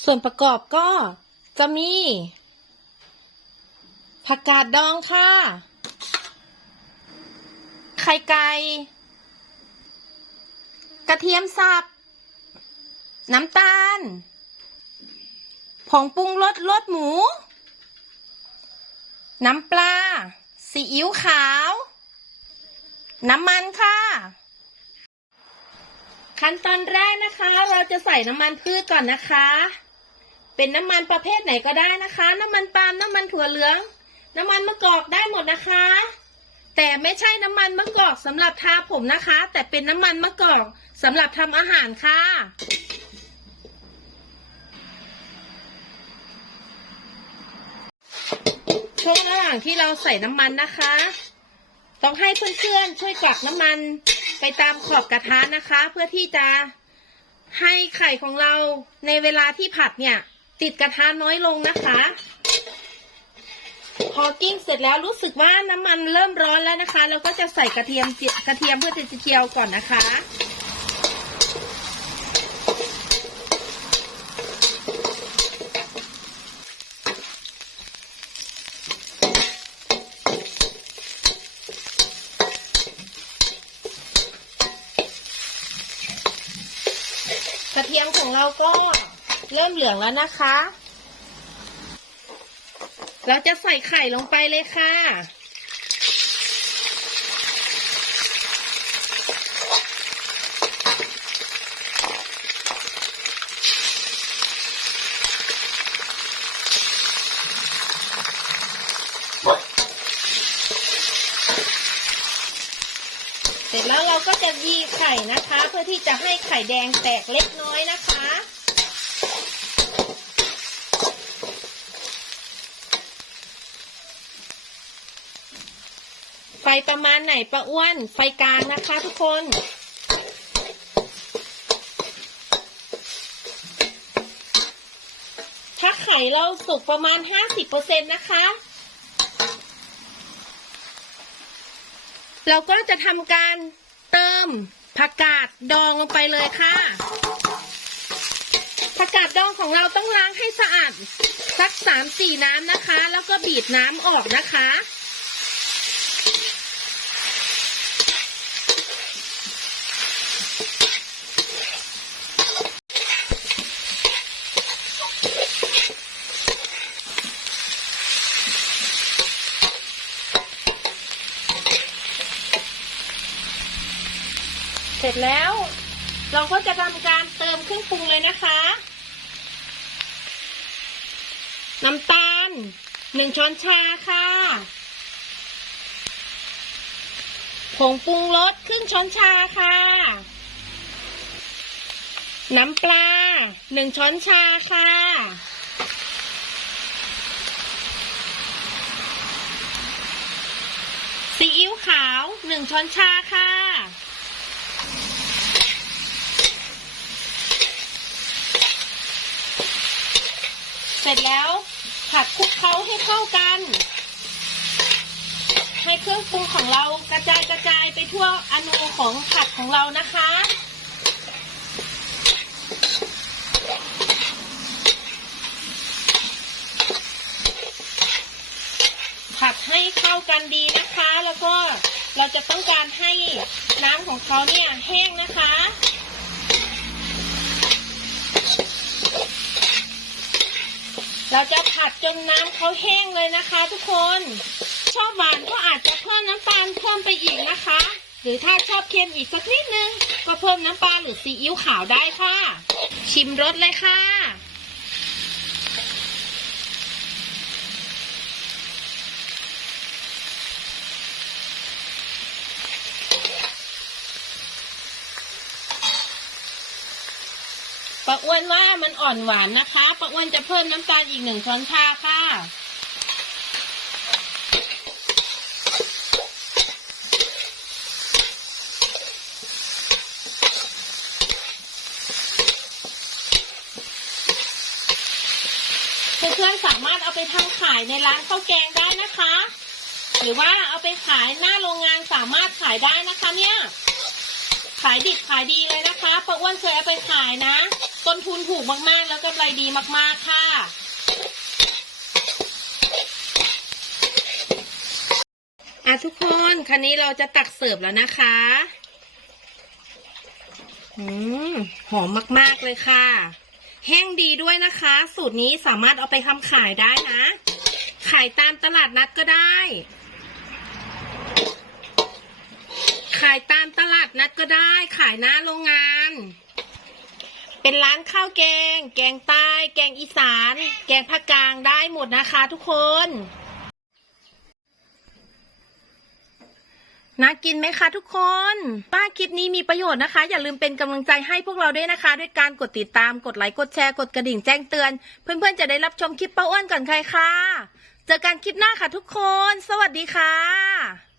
ส่วนประกอบก็จะมี ผักกาดดองค่ะ ไข่ไก่ กระเทียมสับ น้ำตาล ผงปรุงรสรสหมู น้ำปลา ซีอิ๊วขาว น้ำมันค่ะ ขั้นตอนแรกนะคะ เราจะใส่น้ำมันพืชก่อนนะคะ เป็นน้ำมันประเภทไหนก็ได้นะคะ น้ำมันปาล์มน้ำมันถั่วเหลือง น้ำมันมะกอกได้หมดนะคะ แต่ไม่ใช่น้ำมันมะกอกสำหรับทาผมนะคะ แต่เป็นน้ำมันมะกอกสำหรับทำอาหารค่ะช่วงระหว่างที่เราใส่น้ำมันนะคะ ต้องให้เพื่อนๆช่วยกลักน้ำมัน ไปตามขอบกระทะนะคะ เพื่อที่จะให้ไข่ของเราในเวลาที่ผัดเนี่ย ติดกระทะน้อยลงนะคะ พอกิ้งเสร็จแล้วรู้สึกว่าน้ำมันเริ่มร้อนแล้วนะคะ เราก็จะใส่กระเทียมเจียกระเทียมเพื่อจะเจียวก่อนนะคะ กระเทียมของเราก็เริ่มเหลืองแล้วนะคะ เราจะใส่ไข่ลงไปเลยค่ะ เสร็จแล้วเราก็จะยีไข่นะคะ เพื่อที่จะให้ไข่แดงแตกเล็กน้อยนะคะ ไฟประมาณไหนประอ้วน ไฟกลางนะคะทุกคนถ้าไข่เราสุกประมาณ 50%นะคะ เราก็จะทำการเติมผักกาดดองลงไปเลยค่ะผักกาดดองของเราต้องล้างให้สะอาดสักสามสี่น้ำนะคะ แล้วก็บีบน้ำออกนะคะ เสร็จแล้ว เราก็จะทำการเติมเครื่องปรุงเลยนะคะ น้ำตาลหนึ่งช้อนชาค่ะผงปรุงรสครึ่งช้อนชาค่ะ น้ำปลาหนึ่งช้อนชาค่ะ ซีอิ๊วขาวหนึ่งช้อนชาค่ะ เสร็จแล้วผัดคลุกเคล้าให้เข้ากัน ให้เครื่องปรุงของเรากระจายกระจายไปทั่วอนูของผัดของเรานะคะผัดให้เข้ากันดีนะคะ แล้วก็เราจะต้องการให้น้ำของเขาเนี่ยแห้งนะคะ เราจะผัดจนน้ำเขาแห้งเลยนะคะ ทุกคน ชอบหวานก็อาจจะเพิ่มน้ำตาลเพิ่มไปอีกนะคะ หรือถ้าชอบเค็มอีกสักนิดนึง ก็เพิ่มน้ำปลาหรือซีอิ๊วขาวได้ค่ะ ชิมรสเลยค่ะ ป้าอ้วนว่ามันอ่อนหวานนะคะป้าอ้วนจะเพิ่มน้ำตาลอีกหนึ่งช้อนชาค่ะ เพื่อนๆสามารถเอาไปทำขายในร้านข้าวแกงได้นะคะ หรือว่าเอาไปขายหน้าโรงงานสามารถขายได้นะคะเนี่ย ขายดิบขายดีเลยนะคะป้าอ้วนเคยเอาไปขาย ต้นทุนถูกมากๆ แล้วกำไรดีมากๆค่ะอะทุกคนคันนี้เราจะตักเสิร์ฟแล้วนะคะอืมหอมมากๆเลยค่ะ แห้งดีด้วยนะคะ สูตรนี้สามารถเอาไปทำขายได้นะ ขายตามตลาดนัดก็ได้ ขายตามตลาดนัดก็ได้ ขายหน้าโรงงาน เป็นร้านข้าวแกง แกงใต้ แกงอีสาน แกงภาคกลางได้หมดนะคะทุกคนน่ากินไหมคะทุกคนป้าคลิปนี้มีประโยชน์นะคะ อย่าลืมเป็นกำลังใจให้พวกเราด้วยนะคะ ด้วยการกดติดตาม กดไลค์ กดแชร์ กดกระดิ่งแจ้งเตือน เพื่อนๆจะได้รับชมคลิปป้าอ้วนก่อนใครค่ะ เจอกันคลิปหน้าค่ะทุกคน สวัสดีค่ะ